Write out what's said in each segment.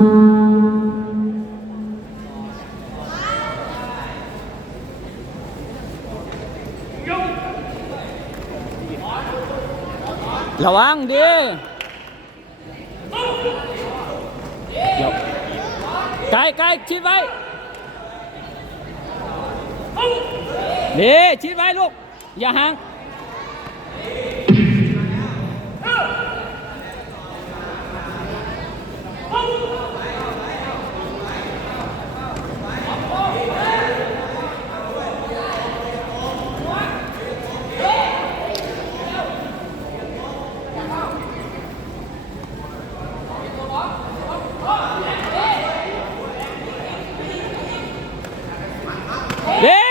ระวังดีเดี๋ยวไกลไกลชิดไว้ดีชิดไว้ลูก อย่าห่าง ดี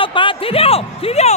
วปาดทีเดียวทีเดียว